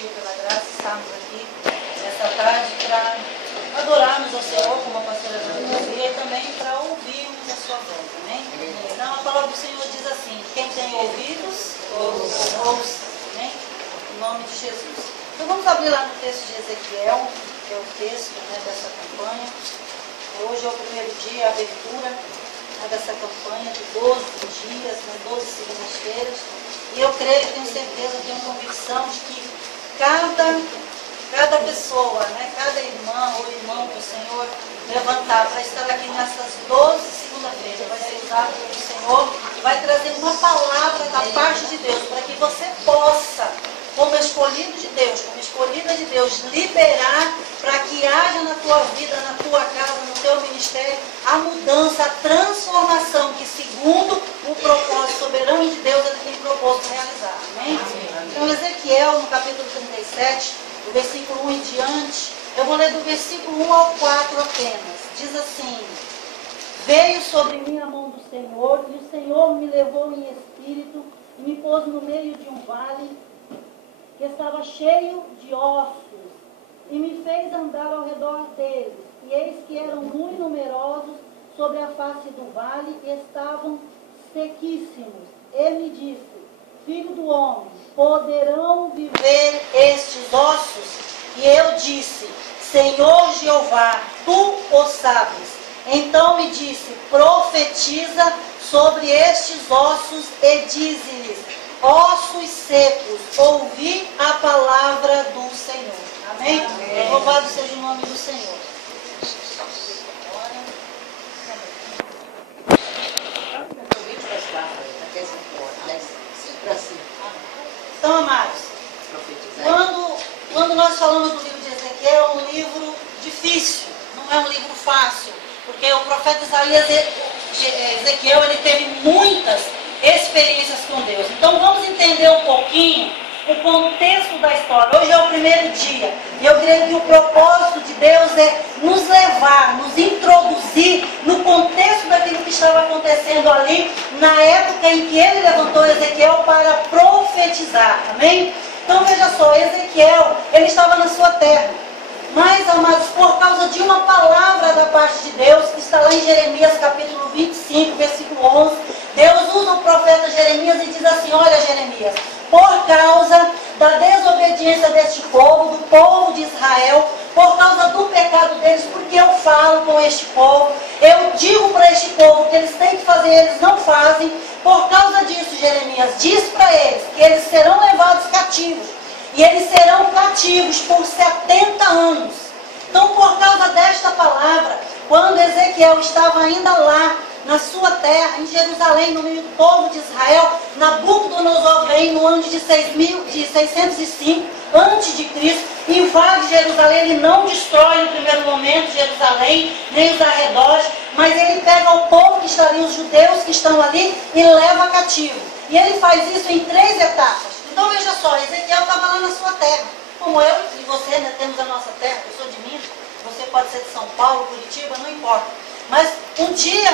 gentil pela graça estarmos aqui nessa tarde para adorarmos ao Senhor, como a pastora dizia, e também para ouvirmos a sua voz, amém? Então a palavra do Senhor diz assim: quem tem ouvidos, ouça, amém? Em nome de Jesus. Então vamos abrir lá no texto de Ezequiel, que é o texto dessa campanha. Hoje é o primeiro dia, a abertura dessa campanha de 12 dias, 12 segundas-feiras. E eu creio, tenho certeza, tenho convicção de que cada pessoa, cada irmã ou irmão que o Senhor levantar para estar aqui nessas 12 segunda-feiras, vai ser usado pelo Senhor e vai trazer uma palavra da parte de Deus, para que você possa, como escolhido de Deus, como escolhida de Deus, liberar para que haja na tua vida, na tua casa, no teu ministério, a mudança, a transformação que, segundo o propósito soberano de Deus, ele tem proposto realizar. Amém? Então, Ezequiel, no capítulo 37, do versículo 1 em diante, eu vou ler do versículo 1 ao 4 apenas. Diz assim: veio sobre mim a mão do Senhor, e o Senhor me levou em espírito e me pôs no meio de um vale que estava cheio de ossos, e me fez andar ao redor deles, e eis que eram muito numerosos sobre a face do vale, e estavam sequíssimos. E me disse: filho do homem, poderão viver estes ossos? E eu disse: Senhor Jeová, tu o sabes. Então me disse: profetiza sobre estes ossos e dize-lhes: ossos secos, ouvi a palavra do Senhor. Amém? Amém. Louvado seja o nome do Senhor. Então, amados, quando nós falamos do livro de Ezequiel, é um livro difícil, não é um livro fácil, porque o profeta Ezequiel, ele teve muitas experiências com Deus. Então vamos entender um pouquinho o contexto da história. Hoje é o primeiro dia, e eu creio que o propósito de Deus é nos levar, nos introduzir no contexto daquilo que estava acontecendo ali, na época em que ele levantou Ezequiel para profetizar. Amém? Então veja só, Ezequiel, ele estava na sua terra, mas, amados, por causa de uma palavra da parte de Deus, que está lá em Jeremias capítulo 25, versículo 11, Deus usa o profeta Jeremias e diz assim: olha, Jeremias, por causa da desobediência deste povo, do povo de Israel, por causa do pecado deles, porque eu falo com este povo, eu digo para este povo que eles têm que fazer, eles não fazem. Por causa disso, Jeremias diz para eles que eles serão levados cativos, e eles serão cativos por 70 anos. Então, por causa desta palavra, quando Ezequiel estava ainda lá, na sua terra, em Jerusalém, no meio do povo de Israel, Nabucodonosor vem no ano de 605 a.C., invade Jerusalém. Ele não destrói no primeiro momento Jerusalém, nem os arredores, mas ele pega o povo que está ali, os judeus que estão ali, e leva cativo. E ele faz isso em 3 etapas. Então veja só, Ezequiel estava lá na sua terra, como eu e você, temos a nossa terra. Eu sou de Minas, você pode ser de São Paulo, Curitiba, não importa. Mas um dia,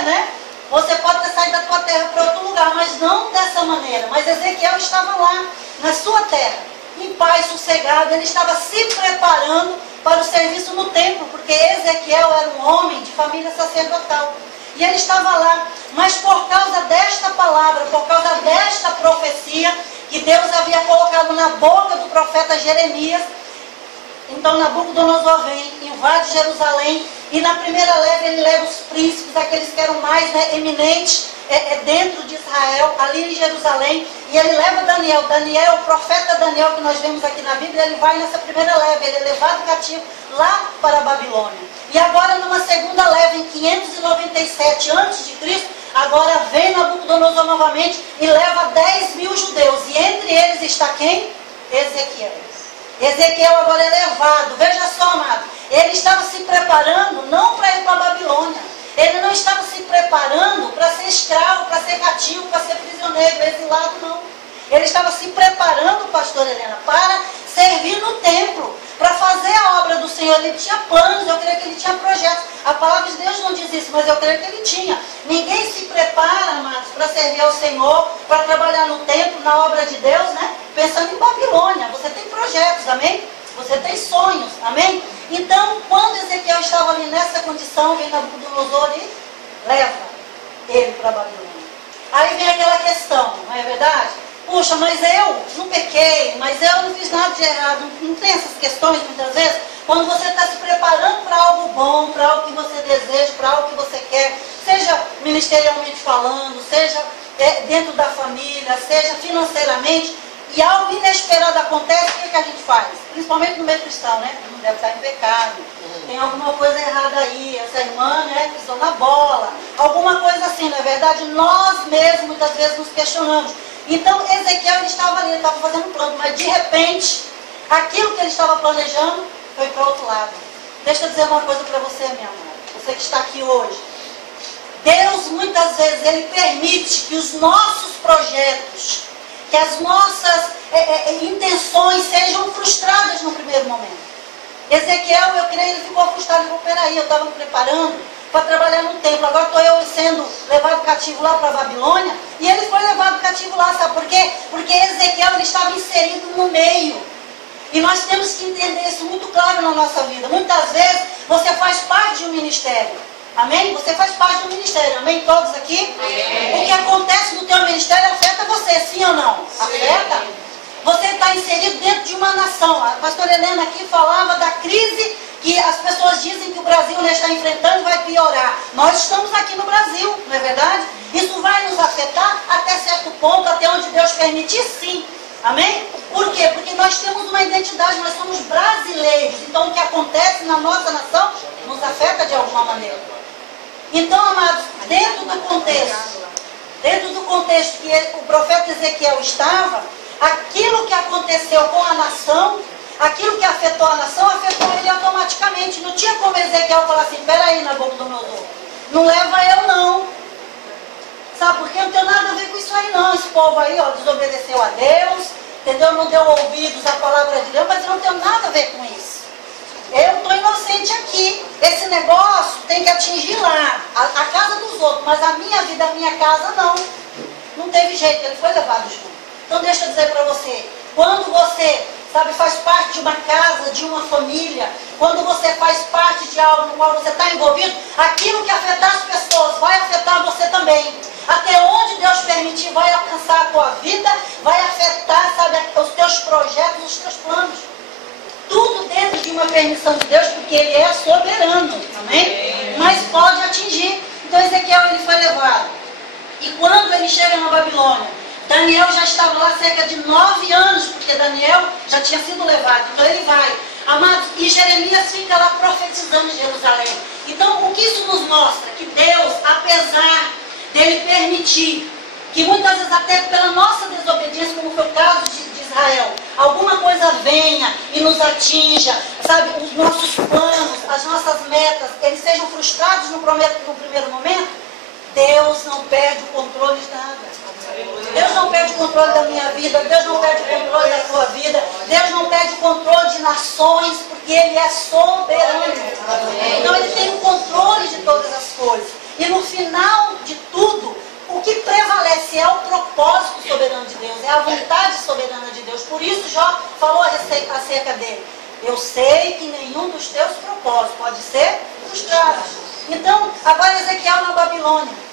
você pode ter saído da tua terra para outro lugar, mas não dessa maneira. Mas Ezequiel estava lá, na sua terra, em paz, sossegado. Ele estava se preparando para o serviço no templo, porque Ezequiel era um homem de família sacerdotal. E ele estava lá, mas por causa desta palavra, por causa desta profecia que Deus havia colocado na boca do profeta Jeremias, então Nabucodonosor vem, invade Jerusalém, e na primeira leva ele leva os príncipes, aqueles que eram mais eminentes dentro de Israel, ali em Jerusalém, e ele leva Daniel, o profeta Daniel que nós vemos aqui na Bíblia, ele vai nessa primeira leva, ele é levado cativo lá para a Babilônia. E agora numa segunda leva, em 597 a.C., agora vem Nabucodonosor novamente e leva 10.000 judeus, e entre eles está quem? Ezequiel. Ezequiel agora é levado. Veja só, amado, ele estava se preparando não para ir para a Babilônia, ele não estava se preparando para ser escravo, para ser cativo, para ser prisioneiro, exilado, não. Ele estava se preparando, pastor Helena, para servir no templo, para fazer a obra do Senhor. Ele tinha planos, eu creio que ele tinha projetos. A palavra de Deus não diz isso, mas eu creio que ele tinha. Ninguém se prepara, amados, para servir ao Senhor, para trabalhar no templo, na obra de Deus, pensando em Babilônia. Você tem projetos, amém? Você tem sonhos, amém? Então, quando Ezequiel estava ali nessa condição, vem Nabucodonosor e leva ele para Babilônia. Aí vem aquela questão, não é verdade? Puxa, mas eu não pequei, mas eu não fiz nada de errado. Não tem essas questões muitas vezes? Quando você está se preparando para algo bom, para algo que você deseja, para algo que você quer, seja ministerialmente falando, seja dentro da família, seja financeiramente, e algo inesperado acontece, o que a gente faz? Principalmente no meio cristão, né? Não deve estar em pecado, tem alguma coisa errada aí, essa irmã, né, pisou na bola, alguma coisa assim, na verdade, nós mesmos muitas vezes nos questionamos. Então, Ezequiel, ele estava ali, ele estava fazendo um plano, mas de repente, aquilo que ele estava planejando foi para o outro lado. Deixa eu dizer uma coisa para você, minha amada, você que está aqui hoje. Deus, muitas vezes, ele permite que os nossos projetos, que as nossas intenções sejam frustradas no primeiro momento. Ezequiel, eu creio, ele ficou frustrado. Ele falou, peraí, eu estava me preparando para trabalhar no templo. Agora estou eu sendo levado cativo lá para a Babilônia. E ele foi levado cativo lá, sabe por quê? Porque Ezequiel, ele estava inserido no meio. E nós temos que entender isso muito claro na nossa vida. Muitas vezes, você faz parte de um ministério. Amém? Você faz parte do ministério. Amém? Todos aqui? Amém. O que acontece no teu ministério afeta você, sim ou não? Sim. Afeta? Você está inserido dentro de uma nação. A pastora Helena aqui falava da crise que as pessoas dizem que o Brasil está enfrentando e vai piorar. Nós estamos aqui no Brasil, não é verdade? Isso vai nos afetar até certo ponto, até onde Deus permitir, sim. Amém? Por quê? Porque nós temos uma identidade, nós somos brasileiros. Então o que acontece na nossa nação nos afeta de alguma maneira. Então, amados, dentro do contexto que o profeta Ezequiel estava, aquilo que aconteceu com a nação, aquilo que afetou a nação, afetou ele automaticamente. Não tinha como Ezequiel falar assim, peraí, Nabucodonosor, não leva eu não. Sabe por quê? Não tem nada a ver com isso aí não. Esse povo aí, ó, desobedeceu a Deus, entendeu? Não deu ouvidos à palavra de Deus, mas eu não tenho nada a ver com isso. Eu estou inocente aqui. Esse negócio tem que atingir lá, a casa dos outros, mas a minha vida, a minha casa, não. Não teve jeito, ele foi levado junto. Então deixa eu dizer para você, quando você, sabe, faz parte de uma casa, de uma família, quando você faz parte de algo no qual você está envolvido, aquilo que afetar as pessoas vai afetar você também. Até onde Deus permitir vai alcançar a tua vida, vai afetar, sabe, os teus projetos, os teus planos. Tudo dentro de uma permissão de Deus, porque Ele é soberano, amém? Mas pode atingir. Então Ezequiel, ele foi levado. E quando ele chega na Babilônia, Daniel já estava lá cerca de 9 anos, porque Daniel já tinha sido levado. Então ele vai. Amados, e Jeremias fica lá profetizando em Jerusalém. Então o que isso nos mostra? Que Deus, apesar dele permitir que muitas vezes até pela nossa desobediência, como foi o caso de Israel, alguma coisa venha e nos atinja, sabe, os nossos planos, as nossas metas, eles sejam frustrados no primeiro momento, Deus não perde o controle de nada. Deus não perde o controle da minha vida, Deus não perde o controle da sua vida, Deus não perde o controle de nações, porque Ele é soberano. Então Ele tem o controle de todas as coisas. E no final de tudo, o que prevalece é o propósito soberano de Deus, é a vontade soberana de Deus. Por isso Jó falou acerca dele. Eu sei que nenhum dos teus propósitos pode ser frustrado. Então, agora Ezequiel na Babilônia.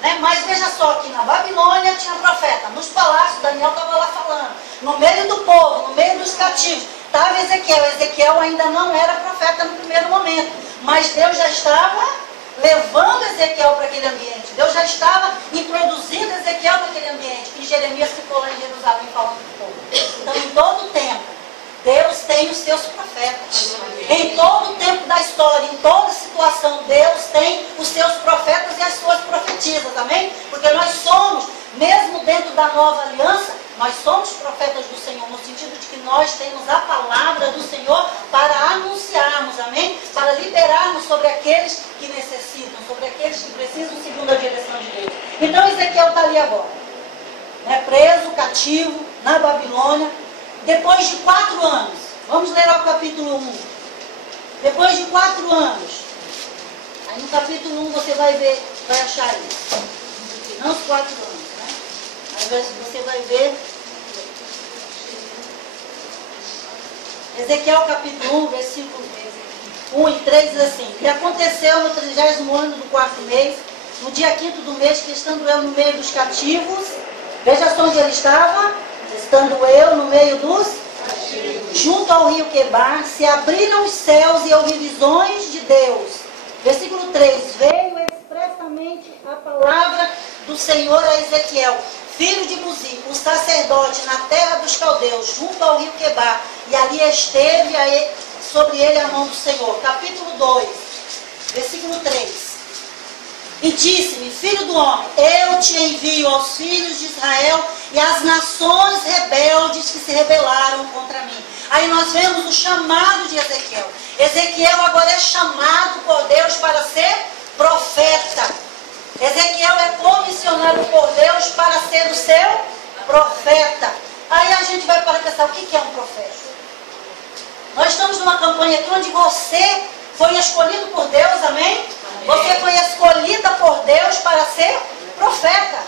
Né? Mas veja só que na Babilônia tinha profeta. Nos palácios, Daniel estava lá falando. No meio do povo, no meio dos cativos, estava Ezequiel. Ezequiel ainda não era profeta no primeiro momento. Mas Deus já estava levando Ezequiel para aquele ambiente. Deus já estava introduzindo Ezequiel para aquele ambiente. E Jeremias ficou lá em Jerusalém falando com o povo. Então, em todo o tempo, Deus tem os seus profetas. Em todo o tempo da história, em toda situação, Deus tem os seus profetas e as suas profetisas. Amém? Porque nós somos, mesmo dentro da nova aliança, nós somos profetas do Senhor, no sentido de que nós temos a palavra do Senhor para anunciarmos, amém? Para liberarmos sobre aqueles que necessitam, sobre aqueles que precisam segundo a direção de Deus. Então Ezequiel está ali agora, né? Preso, cativo, na Babilônia, depois de 4 anos. Vamos ler ao capítulo 1. Depois de 4 anos, aí no capítulo 1 você vai ver, vai achar isso. Não os 4 anos. Aí você vai ver Ezequiel capítulo 1, versículos 1 e 3 diz assim: E aconteceu no 30º ano do 4º mês, no dia 5º do mês, que estando eu no meio dos cativos, veja só onde ele estava, estando eu no meio dos cativos, junto ao rio Quebar, se abriram os céus e eu vi visões de Deus. Versículo 3, veio expressamente a palavra do Senhor a Ezequiel, filho de Buzi, o sacerdote, na terra dos caldeus, junto ao rio Quebar, e ali esteve sobre ele a mão do Senhor. Capítulo 2, versículo 3. E disse-me, filho do homem, eu te envio aos filhos de Israel e às nações rebeldes que se rebelaram contra mim. Aí nós vemos o chamado de Ezequiel. Ezequiel agora é chamado por Deus para ser profeta. Ezequiel é comissionado por Deus para ser o seu profeta. Aí a gente vai para pensar, o que é um profeta? Nós estamos numa campanha aqui onde você foi escolhido por Deus, amém? Você foi escolhida por Deus para ser profeta.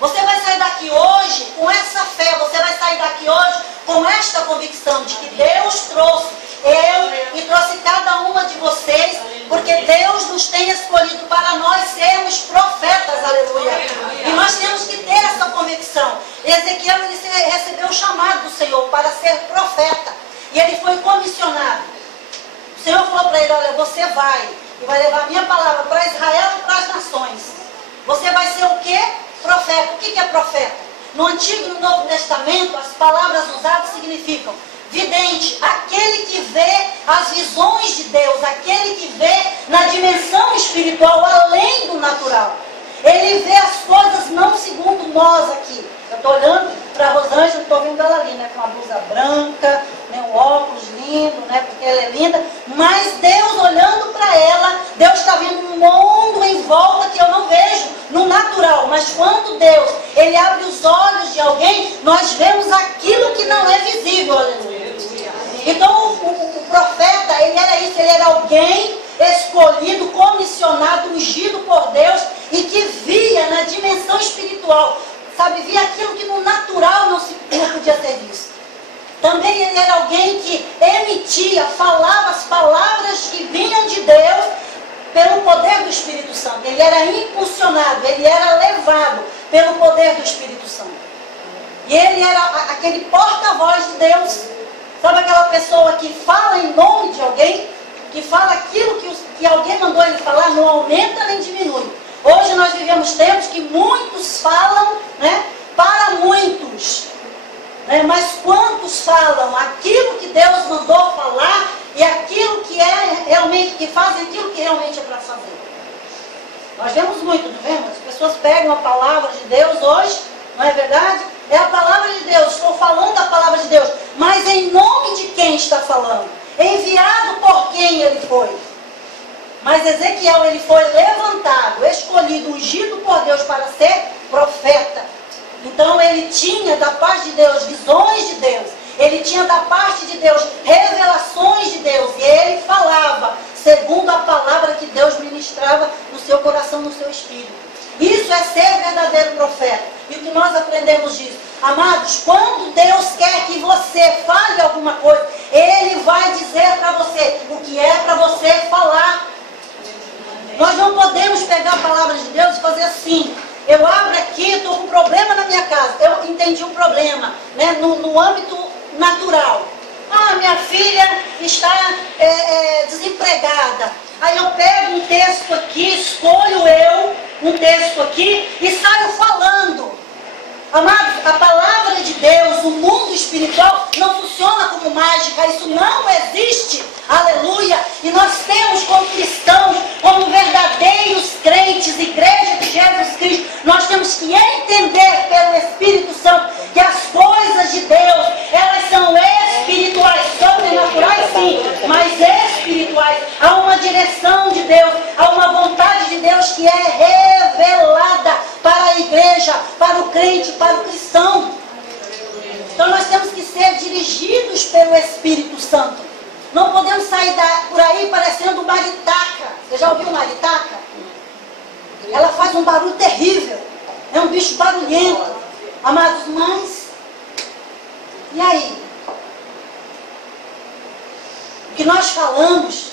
Você vai sair daqui hoje com essa fé, você vai sair daqui hoje com esta convicção de que Deus trouxe eu e trouxe cada uma de vocês, porque Deus nos tem escolhido para nós sermos profetas, aleluia. E nós temos que ter essa convicção. Ezequiel ele recebeu o chamado do Senhor para ser profeta. E ele foi comissionado. O Senhor falou para ele, olha, você vai e vai levar a minha palavra para Israel e para as nações. Você vai ser o quê? Profeta. O que é profeta? No Antigo e no Novo Testamento, as palavras usadas significam vidente, aquele que vê as visões de Deus, aquele que vê na dimensão espiritual, além do natural. Ele vê as coisas não segundo nós aqui. Eu estou olhando para a Rosângela, estou vendo ela ali, né, com uma blusa branca, né, um óculos lindo, né, porque ela é linda. Mas Deus olhando para ela, Deus está vendo um mundo em volta que eu não vejo no natural. Mas quando Deus, Ele abre os olhos de alguém, nós vemos aquilo que não é visível, aleluia. Então o profeta, ele era isso, ele era alguém escolhido, comissionado, ungido por Deus e que via na dimensão espiritual, sabe, via aquilo que no natural não podia ser visto. Também ele era alguém que emitia, falava as palavras que vinham de Deus pelo poder do Espírito Santo. Ele era impulsionado, ele era levado pelo poder do Espírito Santo. E ele era aquele porta-voz de Deus. Sabe aquela pessoa que fala em nome de alguém? Que fala aquilo que alguém mandou ele falar, não aumenta nem diminui. Hoje nós vivemos tempos que muitos falam, né, para muitos. Né, mas quantos falam aquilo que Deus mandou falar e aquilo que é realmente, que fazem aquilo que realmente é para fazer. Nós vemos muito, não vemos? As pessoas pegam a palavra de Deus hoje, não é verdade? É a palavra de Deus, estou falando a palavra de Deus, mas em nome de quem está falando? Enviado por quem ele foi? Mas Ezequiel, ele foi levantado, escolhido, ungido por Deus para ser profeta. Então ele tinha da parte de Deus visões de Deus, ele tinha da parte de Deus revelações de Deus, e ele falava segundo a palavra que Deus ministrava no seu coração, no seu espírito. Isso é ser verdadeiro profeta. E o que nós aprendemos disso? Amados, quando Deus quer que você fale alguma coisa, Ele vai dizer para você o que é para você falar. Nós não podemos pegar a palavra de Deus e fazer assim. Eu abro aqui, estou com um problema na minha casa. Eu entendi um problema, né, no âmbito natural. Ah, minha filha está desempregada. Aí eu pego um texto aqui, escolho um texto aqui e saio falando. Amados, a palavra de Deus, o mundo espiritual não funciona como mágica, isso não existe, aleluia. E nós temos como cristãos, como verdadeiros crentes, igreja de Jesus Cristo, nós temos que entender pelo Espírito Santo que as coisas de Deus, elas são espirituais, sobrenaturais sim, mas espirituais. Há uma direção de Deus, há uma vontade de Deus que é revelada para a igreja, para o crente, para o cristão. Então nós temos que ser dirigidos pelo Espírito Santo. Não podemos sair por aí parecendo maritaca. Você já ouviu maritaca? Ela faz um barulho terrível. É um bicho barulhento. Amados, mas e aí? que nós falamos,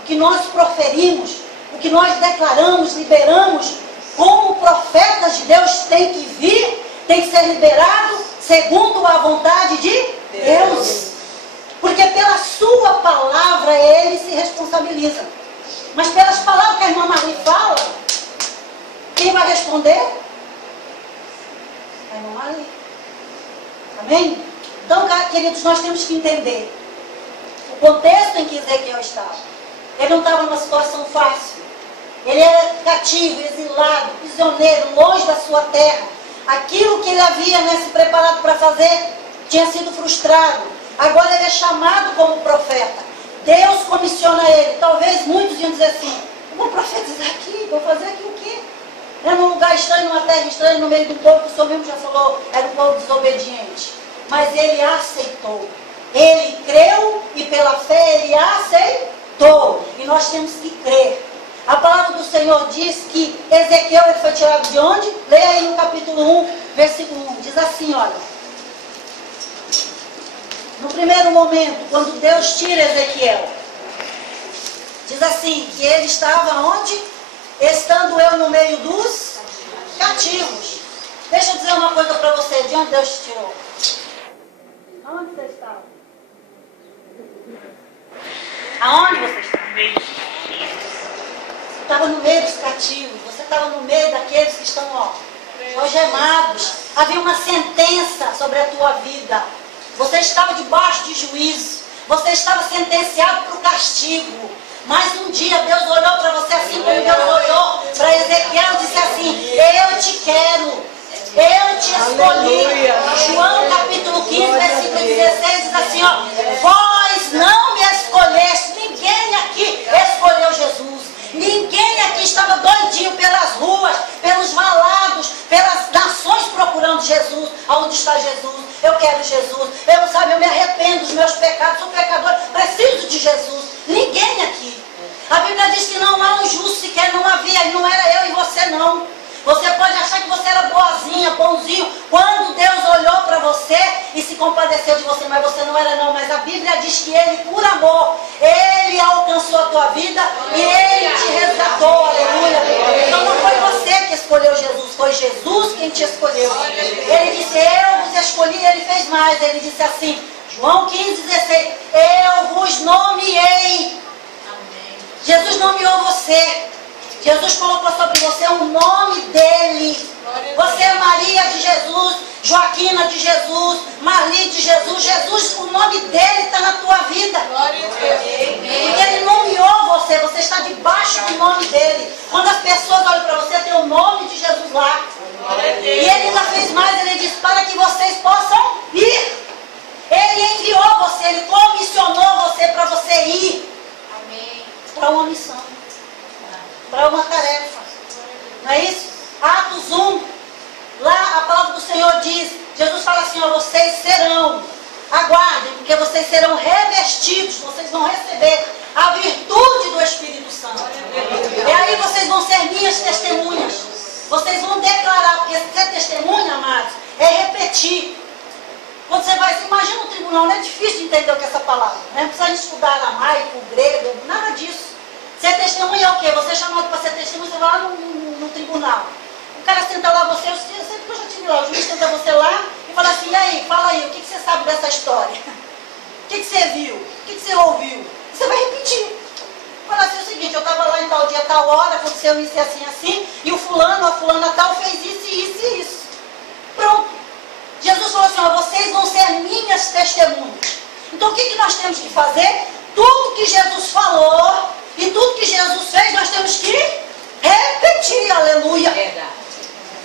o que nós proferimos, o que nós declaramos, liberamos, como profetas de Deus tem que vir, tem que ser liberado segundo a vontade de Deus. Porque pela sua palavra ele se responsabiliza. Mas pelas palavras que a irmã Marli fala, quem vai responder? A irmã Marli. Amém? Então, queridos, nós temos que entender o contexto em que Ezequiel estava. Ele não estava numa situação fácil. Ele era cativo, exilado, prisioneiro, longe da sua terra. Aquilo que ele havia se preparado para fazer tinha sido frustrado. Agora ele é chamado como profeta. Deus comissiona ele. Talvez muitos iam dizer assim: vou profetizar aqui, vou fazer aqui o quê? É num lugar estranho, numa terra estranha, no meio de um povo que o Senhor mesmo já falou, era um povo desobediente. Mas ele aceitou. Ele creu e pela fé ele aceitou. E nós temos que crer. A palavra do Senhor diz que Ezequiel ele foi tirado de onde? Leia aí no capítulo 1, versículo 1. Diz assim, olha. No primeiro momento, quando Deus tira Ezequiel, diz assim, que ele estava onde? Estando eu no meio dos cativos. Deixa eu dizer uma coisa para você, de onde Deus te tirou? Aonde você estava? Aonde você estava? Você estava no meio dos cativos, você estava no meio daqueles que estão algemados. Havia uma sentença sobre a tua vida. Você estava debaixo de juízo. Você estava sentenciado para o castigo. Mas um dia Deus olhou para você assim como Deus olhou para Ezequiel e disse assim: eu te quero, eu te escolhi. Aleluia. João capítulo 15, versículo 16 diz assim, vós não me escolheste. Ninguém aqui escolheu Jesus. Ninguém aqui estava doidinho pelas ruas, pelos valados, pelas nações procurando Jesus. Aonde está Jesus? Eu quero Jesus. Eu me arrependo dos meus pecados, sou pecador, preciso de Jesus. Ninguém aqui. A Bíblia diz que não há um justo sequer, não havia, não era eu e você não. Você pode achar que você era boazinha, bonzinho, quando Deus olhou para você e se compadeceu de você, mas você não era não. Mas a Bíblia diz que Ele, por amor, Ele alcançou a tua vida e Ele te resgatou, aleluia. Então não foi você que escolheu Jesus, foi Jesus quem te escolheu. Ele disse, eu vos escolhi, Ele fez mais. Ele disse assim, João 15, 16, eu vos nomeei. Jesus nomeou você. Jesus colocou sobre você o nome dele. Você é Maria de Jesus, Joaquina de Jesus, Marli de Jesus. Jesus, o nome dele está na tua vida. Porque ele nomeou você, você está debaixo do nome dele. Quando as pessoas olham para você, tem o nome de Jesus lá. E ele ainda fez mais, ele disse, para que vocês possam ir. Ele enviou você, ele comissionou você para você ir. Para uma missão, para uma tarefa, não é isso? Atos 1, lá a palavra do Senhor diz, Jesus fala assim, vocês serão, aguardem, porque vocês serão revestidos, vocês vão receber a virtude do Espírito Santo. E aí vocês vão ser minhas testemunhas, vocês vão declarar, porque ser testemunha, amados, é repetir. Quando você vai, imagina um tribunal, não é difícil de entender o que é essa palavra, né? Não precisa estudar aramaico, grego, nada disso. Ser testemunha é o quê? Você é chamado para ser testemunha, você vai lá no tribunal. O cara senta lá, você, sempre que eu já tive lá, o juiz senta você lá e fala assim, e aí, fala aí, o que você sabe dessa história? O que você viu? O que você ouviu? E você vai repetir. Fala assim, o seguinte, eu estava lá em tal dia, tal hora, aconteceu isso e assim, assim, e o fulano, a fulana tal, fez isso e isso e isso. Pronto. Jesus falou assim, vocês vão ser minhas testemunhas. Então o que nós temos que fazer? Tudo que Jesus falou e tudo que Jesus fez, nós temos que repetir, aleluia. Verdade.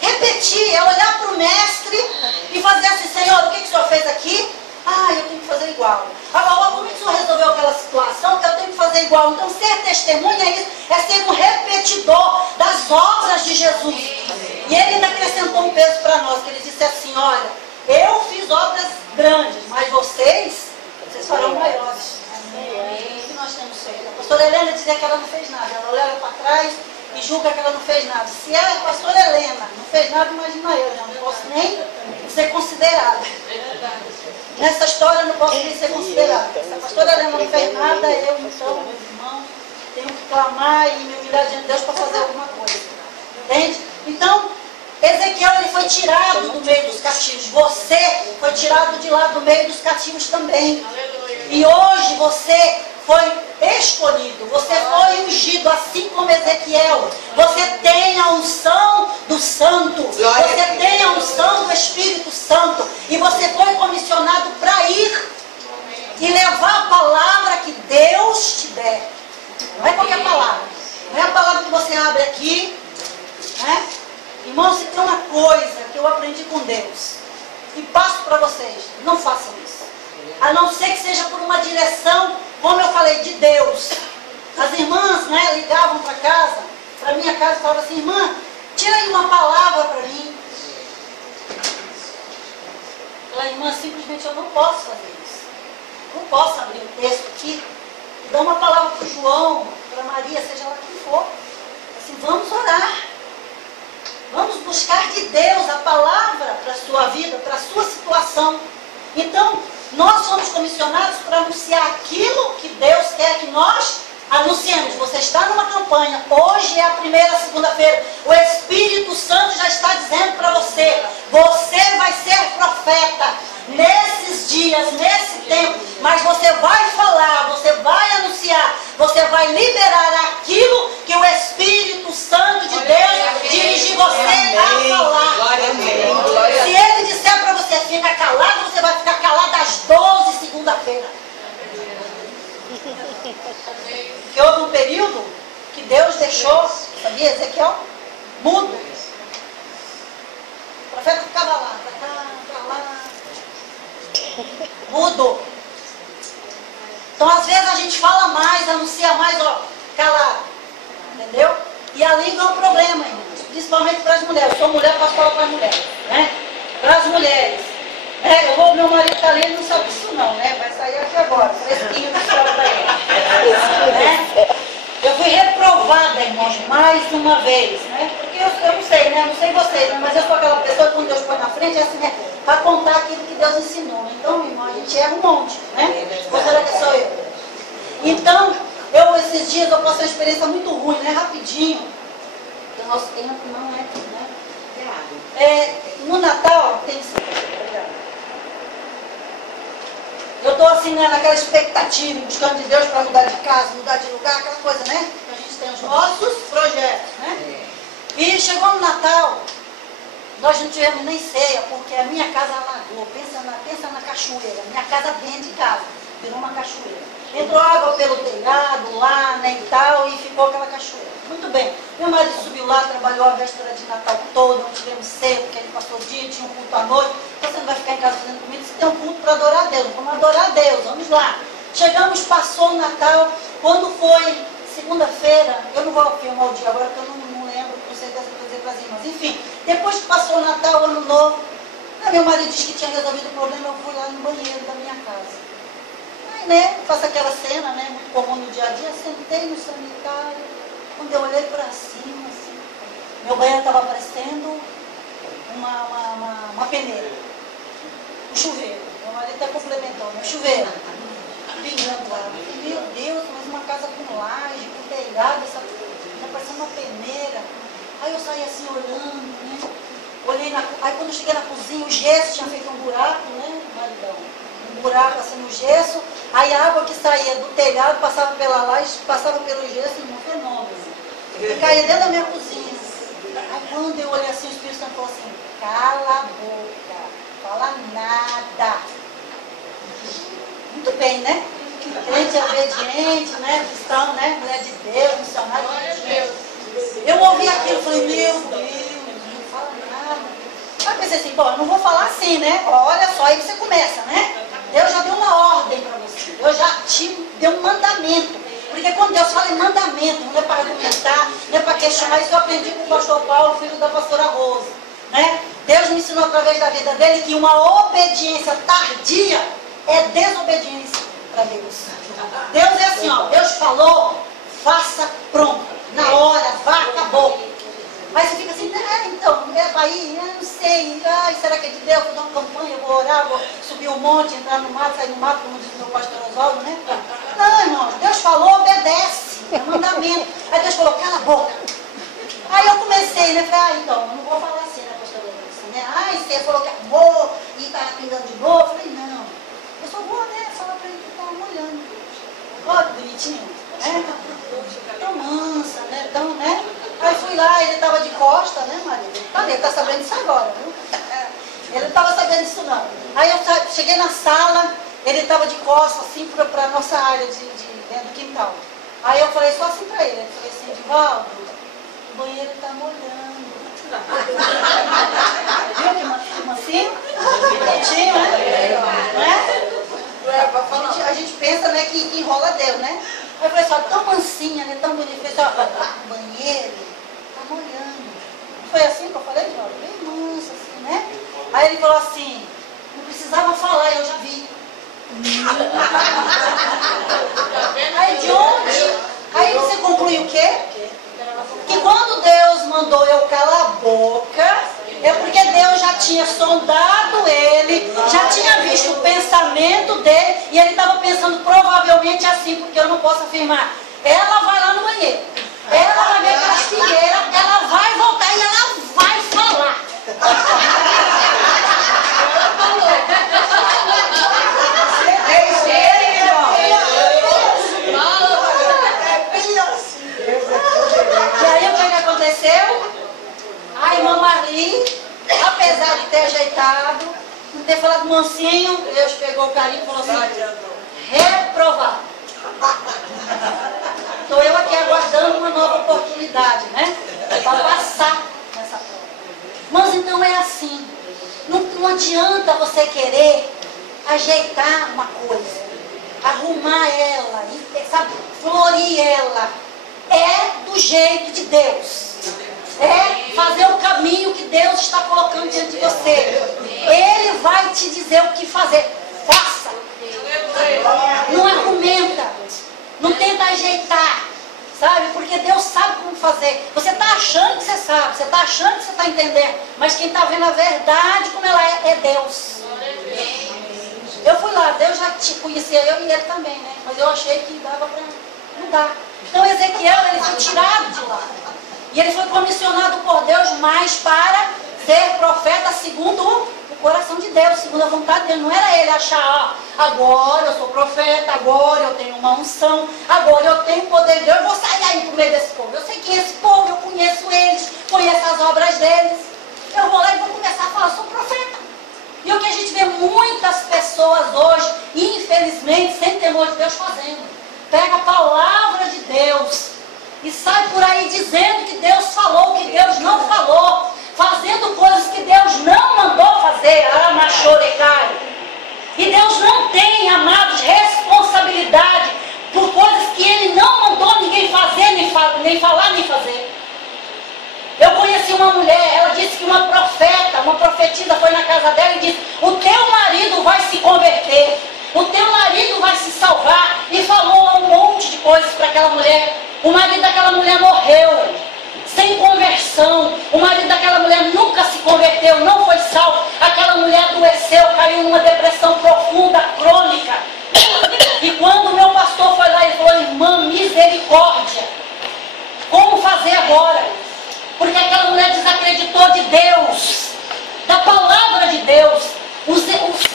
Repetir, é olhar para o mestre e fazer assim, Senhor, o que o Senhor fez aqui? Eu tenho que fazer igual. Agora, como que o Senhor resolveu aquela situação que eu tenho que fazer igual? Então ser testemunha é isso, é ser um repetidor das obras de Jesus. E ele ainda acrescentou um peso para nós, que ele disse assim, olha, eu fiz obras grandes, mas vocês farão maiores. O que nós temos feito? A pastora Helena dizia que ela não fez nada. Ela olha para trás e julga que ela não fez nada. Se a pastora Helena não fez nada, imagina eu, já não posso nem ser considerada. Nessa história eu não posso nem ser considerada. Se a pastora Helena não fez nada, eu, então, meus irmãos, tenho que clamar e me humilhar diante de Deus para fazer alguma coisa. Entende? Então, Ezequiel ele foi tirado do meio dos cativos. Você foi tirado de lá do meio dos cativos também. E hoje você foi escolhido, você foi ungido, assim como Ezequiel. Você tem a unção do Santo, você tem a unção do Espírito Santo. E você foi comissionado para ir e levar a palavra que Deus te der. Não é qualquer palavra, não é a palavra que você abre aqui, né? Irmãos, se tem uma coisa que eu aprendi com Deus e passo para vocês, não façam isso. A não ser que seja por uma direção, como eu falei, de Deus. As irmãs, né, ligavam para casa, para minha casa, e falavam assim: irmã, tira aí uma palavra para mim. Aquela irmã, simplesmente eu não posso fazer isso. Não posso abrir um texto aqui e dar uma palavra para o João, para Maria, seja lá quem for. Assim, vamos orar. Vamos buscar de Deus a palavra para a sua vida, para a sua situação. Então, nós somos comissionados para anunciar aquilo que Deus quer que nós anunciemos. Você está numa campanha, hoje é a primeira segunda-feira. O Espírito Santo já está dizendo para você: você vai ser profeta nesses dias, nesse tempo. Mas você vai falar, você vai anunciar, você vai liberar aquilo que o Espírito Santo de Deus dirige você a falar. Se ele disser para você ficar calado, você vai ficar calado às 12 segunda-feira. Porque houve um período que Deus deixou, sabia, Ezequiel? Mudo. O profeta ficava lá, para cá, para lá. Mudo. Então às vezes a gente fala mais, anuncia mais, ó, calado. Entendeu? E a língua é um problema, irmãos. Principalmente para as mulheres. Eu sou mulher, posso falar para as mulheres, né? Para as mulheres. Meu marido está ali, ele não sabe disso não, né? Vai sair aqui agora, fresquinho de fora para ele. Né? Eu fui reprovada, irmãos, mais uma vez, né? Porque eu não sei, né? Não sei vocês, né? Mas eu sou aquela pessoa que quando Deus põe na frente, é assim, né? Para contar aquilo que Deus ensinou. Então, meu irmão, a gente erra um monte, né? Ou será que sou eu? Então, esses dias eu passei uma experiência muito ruim, né? Rapidinho. O nosso tempo não é, né? No Natal, tem isso. Eu estou assim, né, naquela expectativa, buscando de Deus para mudar de casa, mudar de lugar, aquela coisa, né? Que a gente tem os nossos projetos, né? E chegou no Natal, nós não tivemos nem ceia, porque a minha casa alagou. Pensa na cachoeira. Minha casa dentro de casa, virou uma cachoeira. Entrou água pelo telhado lá, né, e tal, e ficou aquela cachoeira. Muito bem. Meu marido subiu lá, trabalhou a véspera de Natal toda, não tivemos ceia, porque ele passou o dia, tinha um culto à noite. Então você não vai ficar em casa fazendo comida, você tem um culto para adorar a Deus. Vamos adorar a Deus, vamos lá. Chegamos, passou o Natal. Quando foi segunda-feira, eu não vou filmar o dia agora, porque eu não lembro, não sei dizer para as irmãs. Enfim, depois que passou o Natal, o Ano Novo, meu marido disse que tinha resolvido o problema, eu fui lá no banheiro da minha casa. Aí, né, faço aquela cena, né, muito comum no dia a dia, sentei no sanitário. Quando eu olhei para cima, assim, meu banheiro estava parecendo uma peneira. Um chuveiro. Meu marido até complementou, um chuveiro. Pingando lá. Meu Deus, mas uma casa com laje, com telhado, está parecendo uma peneira. Aí eu saí assim olhando, né? Olhei aí quando eu cheguei na cozinha, o gesso tinha feito um buraco, né, maridão? Um buraco assim no gesso. Aí a água que saía do telhado passava pela laje, passava pelo gesso, e um fenômeno. E caía dentro da minha cozinha. Aí quando eu olhei assim, o Espírito Santo falou assim: cala a boca, fala nada. Muito bem, né? Crente obediente, né? Cristão, né? Mulher de Deus, missionário de Deus. Eu ouvi aquilo e falei: meu Deus, não fala nada. Aí pensei assim: bom, eu não vou falar assim, né? Olha só, aí você começa, né? Deus já deu uma ordem para você. Deus já te deu um mandamento. Porque quando Deus fala em mandamento, não é para argumentar, não é para questionar. Isso eu aprendi com o pastor Paulo, filho da pastora Rose, né? Deus me ensinou através da vida dele que uma obediência tardia é desobediência para Deus. Deus é assim, ó, Deus falou, faça pronto, na hora, vá, acabou. Mas você fica assim, então, é Bahia, eu não sei. Ai, será que é de Deus? Vou dar uma campanha, vou orar, vou subir um monte, entrar no mato, sair no mato, como diz o meu pastor Oswaldo, né? Não, irmão, Deus falou, obedece. É mandamento. Aí Deus falou, cala a boca. Aí eu comecei, né? Falei, então, eu não vou falar assim, né, pastor Letícia, né? Ai, você falou que amor e tá pingando de novo. Eu falei, não. Eu só vou, né, falar pra ele que tá molhando. Olha que bonitinho, né? Tão mansa, né? Tão, né? Aí fui lá, ele tava de costa, né, marido? Ele tá sabendo disso agora, viu? Ele não tava sabendo disso não. Aí eu cheguei na sala, ele tava de costa, assim, pra nossa área dentro do quintal. Aí eu falei só assim pra ele, eu falei assim, Divaldo, o banheiro tá molhando. Viu que mansinho? Bonitinho, né? A gente pensa, né, que enrola Deus, né? Aí eu falei só, tão mansinha, né, tão bonita. Eu falei só, o banheiro tá molhando. Foi assim que eu falei, Divaldo? Bem manso, assim, né? Aí ele falou assim, não precisava falar, eu já vi. Aí de onde? Aí você conclui o quê? Que quando Deus mandou eu calar a boca, é porque Deus já tinha sondado ele, já tinha visto o pensamento dele, e ele estava pensando provavelmente assim, porque eu não posso afirmar. Ela vai lá no banheiro, ela vai ver aquela figueira, ela vai voltar e ela vai falar. E aí o que aconteceu? A irmã Marli, apesar de ter ajeitado, de ter falado mansinho, Deus pegou o carinho e falou assim, reprovado. Estou eu aqui aguardando uma nova oportunidade, né? Para passar nessa prova. Mas então é assim, não adianta você querer ajeitar uma coisa, arrumar ela, sabe, florir ela. É do jeito de Deus. É fazer o caminho que Deus está colocando diante de você. Ele vai te dizer o que fazer. Faça. Não argumenta. Não tenta ajeitar. Sabe? Porque Deus sabe como fazer. Você está achando que você sabe. Você está achando que você está entendendo. Mas quem está vendo a verdade como ela é Deus. Eu fui lá. Deus já te conhecia, eu e ele também, né? Mas eu achei que dava para mudar. Então Ezequiel, ele foi tirado de lá. E ele foi comissionado por Deus mais para ser profeta segundo o coração de Deus, segundo a vontade dele. Não era ele achar, agora eu sou profeta, agora eu tenho uma unção, agora eu tenho o poder de Deus, eu vou sair aí pro meio desse povo. Eu sei quem é esse povo, eu conheço eles, conheço as obras deles. Eu vou lá e vou começar a falar, eu sou profeta. E o que a gente vê muitas pessoas hoje, infelizmente, sem temor de Deus fazendo. Pega a palavra de Deus e sai por aí dizendo que Deus falou, que Deus não falou, fazendo coisas que Deus não mandou fazer, e Deus não tem, amados, responsabilidade por coisas que Ele não mandou ninguém fazer, nem falar, nem fazer. Eu conheci uma mulher, ela disse que uma profetisa foi na casa dela e disse, o teu marido vai se converter, o teu marido vai se salvar, e falou um monte de coisas para aquela mulher. O marido daquela mulher morreu, sem conversão. O marido daquela mulher nunca se converteu, não foi salvo. Aquela mulher adoeceu, caiu numa depressão profunda, crônica. E quando o meu pastor foi lá e falou, irmã, misericórdia, como fazer agora? Porque aquela mulher desacreditou de Deus, da palavra de Deus. Os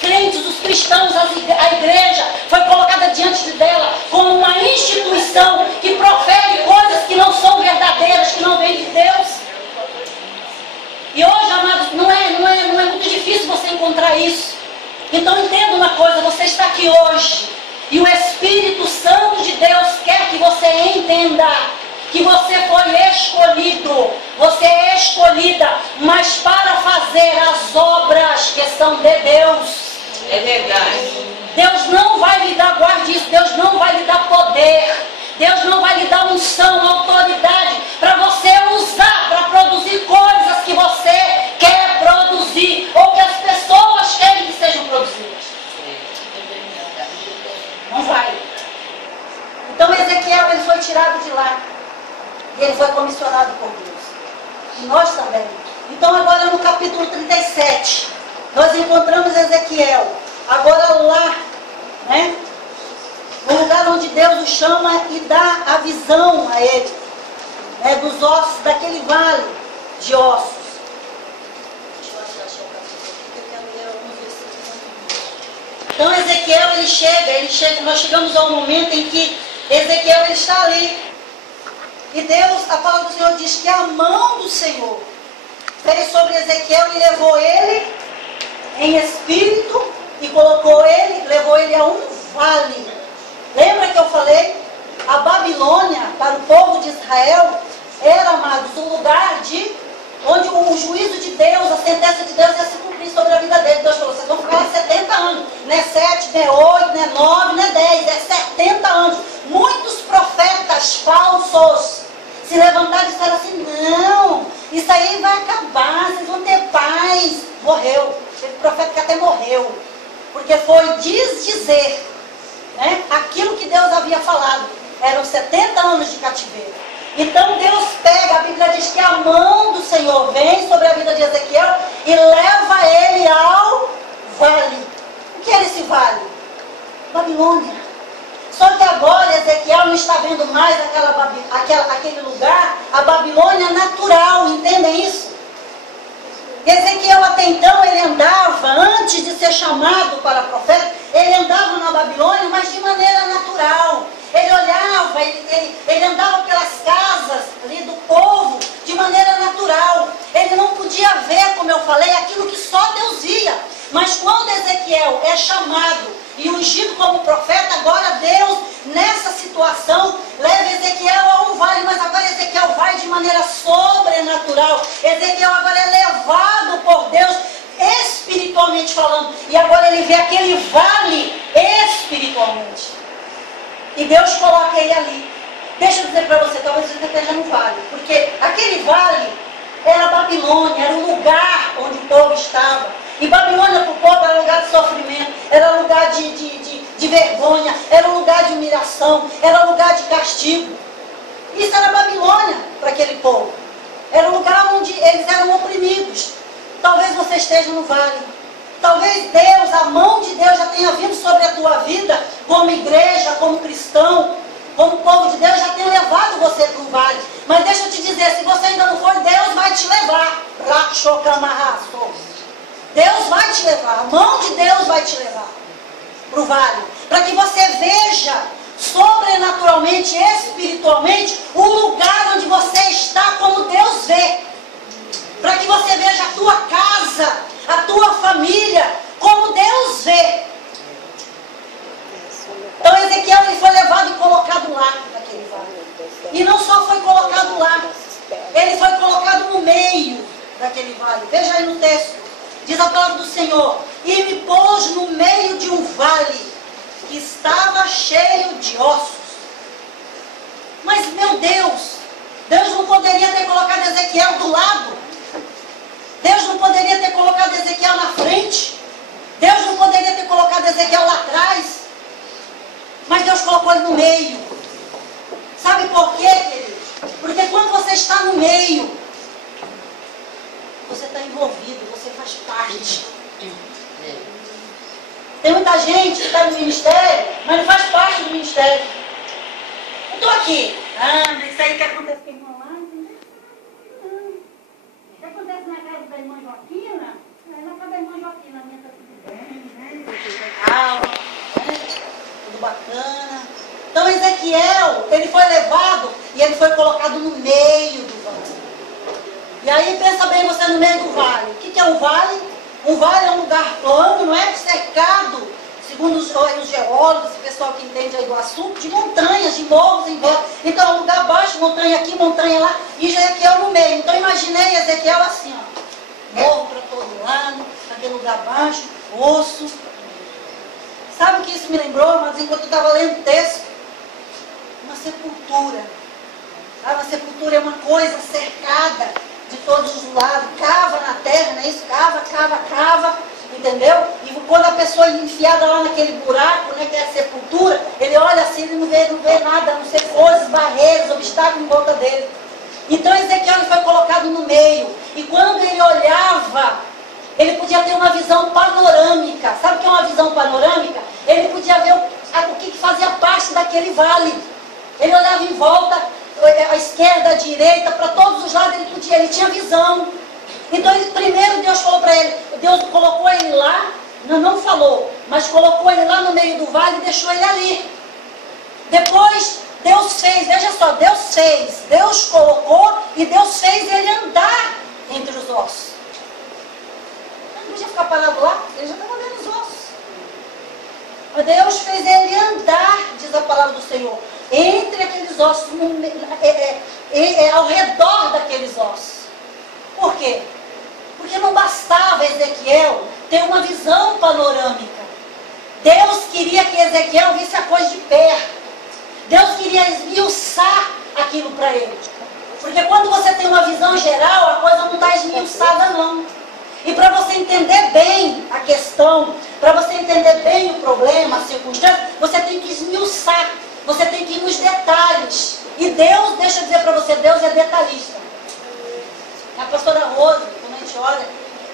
crentes, os cristãos, a igreja foi colocada diante dela como uma instituição que profere coisas que não são verdadeiras, que não vêm de Deus. E hoje, amados, não é muito difícil você encontrar isso. Então entenda uma coisa, você está aqui hoje e o Espírito Santo de Deus quer que você entenda que você foi escolhido, você é escolhida, mas para fazer as obras que são de Deus. É verdade. Deus não vai lhe dar, guarde isso, Deus não vai lhe dar poder, Deus não vai lhe dar unção, autoridade, para você usar para produzir coisas que você quer produzir, ou que as pessoas querem que sejam produzidas. Não vai. Então Ezequiel, ele foi tirado de lá. E ele foi comissionado por Deus. E nós também Então agora no capítulo 37, nós encontramos Ezequiel, agora lá, né? No lugar onde Deus o chama e dá a visão a ele, né, dos ossos, daquele vale de ossos. Deixa eu achar o capítulo aqui, que eu quero ler alguns versículos. Então Ezequiel, ele chega, nós chegamos ao momento em que Ezequiel ele está ali. E Deus, a palavra do Senhor diz que a mão do Senhor veio sobre Ezequiel e levou ele em espírito e levou ele a um vale. Lembra que eu falei? A Babilônia, para o povo de Israel, era, amados, um lugar onde o juízo de Deus, a sentença de Deus ia se cumprir sobre a vida dele. Deus falou, vocês vão ficar lá 70 anos. Não é 7, não é 8, não é 9, não é 10, é 70 anos. Muitos profetas falsos se levantaram e disseram assim, não, isso aí vai acabar, vocês vão ter paz. Morreu. Teve profeta que até morreu. Porque foi desdizer, né, aquilo que Deus havia falado. Eram 70 anos de cativeiro. Então Deus pega, a Bíblia diz que a mão do Senhor vem sobre a vida de Ezequiel e leva ele ao vale. O que era esse vale? Babilônia. Só que agora Ezequiel não está vendo mais aquele lugar, a Babilônia natural, entendem isso? Ezequiel até então ele andava, antes de ser chamado para profeta, ele andava na Babilônia, mas de maneira natural. Ele olhava, ele andava pelas casas ali do povo de maneira natural. Ele não podia ver, como eu falei, aquilo que só Deus via. Mas quando Ezequiel é chamado e ungido como profeta, agora Deus, nessa situação, leva Ezequiel a um vale, mas agora Ezequiel vai de maneira sobrenatural. Ezequiel agora é levado por Deus, espiritualmente falando. E agora ele vê aquele vale espiritualmente. E Deus coloca ele ali. Deixa eu dizer para você, talvez você esteja no vale. Porque aquele vale era Babilônia, era o lugar onde o povo estava. E Babilônia para o povo era lugar de sofrimento, era lugar de vergonha, era lugar de humilhação, era lugar de castigo. Isso era Babilônia para aquele povo. Era o lugar onde eles eram oprimidos. Talvez você esteja no vale. Talvez Deus, a mão de Deus já tenha vindo sobre a tua vida, como igreja, como cristão, como povo de Deus, já tenha levado você para um vale. Mas deixa eu te dizer, se você ainda não for, Deus vai te levar. Deus vai te levar, a mão de Deus vai te levar para o vale. Para que você veja sobrenaturalmente, espiritualmente, o lugar onde você está como Deus vê. Para que você veja a tua casa, a tua família, como Deus vê. Então Ezequiel ele foi levado e colocado lá, naquele vale. E não só foi colocado lá, ele foi colocado no meio daquele vale. Veja aí no texto, diz a palavra do Senhor, e me pôs no meio de um vale que estava cheio de ossos. Mas meu Deus, Deus não poderia ter colocado Ezequiel do lado? Deus não poderia ter colocado Ezequiel na frente? Deus não poderia ter colocado Ezequiel lá atrás? Mas Deus colocou ele no meio. Sabe por quê, querido? Porque quando você está no meio, você está envolvido, você faz parte. Tem muita gente que está no ministério, mas não faz parte do ministério. Eu estou aqui. Isso aí que acontece com a irmã lá, entendeu? Não. O que acontece na casa da irmã Joaquina, na casa da irmã Joaquina, a minha está tudo bem, né? Tudo legal, né? Tudo bacana. Então Ezequiel, ele foi levado e ele foi colocado no meio do vale. E aí pensa bem você no meio do vale. O que é um vale? Um vale é um lugar plano, não é? Cercado, segundo os geólogos, o pessoal que entende aí do assunto, de montanhas, de morros em volta. Então é um lugar baixo, montanha aqui, montanha lá, e Ezequiel no meio. Então imaginei Ezequiel assim, ó, morro para todo lado, aquele lugar baixo, osso. Sabe o que isso me lembrou? Mas enquanto eu estava lendo o texto, uma sepultura. Sabe? Uma sepultura é uma coisa cercada de todos os lados, cava na terra, não é isso? Cava, entendeu? E quando a pessoa é enfiada lá naquele buraco, né, que é a sepultura, ele olha assim, ele não vê nada, a não ser coisas, barreiras, obstáculos em volta dele. Então Ezequiel foi colocado no meio. E quando ele olhava, ele podia ter uma visão panorâmica. Sabe o que é uma visão panorâmica? Ele podia ver o que fazia parte daquele vale. Ele olhava em volta, à esquerda, à direita, para todos os lados ele tinha visão. Então primeiro Deus falou para ele, Deus colocou ele lá, não falou, mas colocou ele lá no meio do vale e deixou ele ali. Depois Deus fez, veja só, Deus colocou e Deus fez ele andar entre os ossos. Ele não podia ficar parado lá, ele já estava vendo os ossos. Mas Deus fez ele andar, diz a palavra do Senhor, entre aqueles ossos, ao redor daqueles ossos. Por quê? Porque não bastava Ezequiel ter uma visão panorâmica. Deus queria que Ezequiel visse a coisa de perto. Deus queria esmiuçar aquilo para ele. Porque quando você tem uma visão geral, a coisa não está esmiuçada não. E para você entender bem a questão, para você entender bem o problema, a circunstância, você tem que esmiuçar. Você tem que ir nos detalhes. E Deus, deixa eu dizer para você, Deus é detalhista. A pastora Rose, quando a gente olha,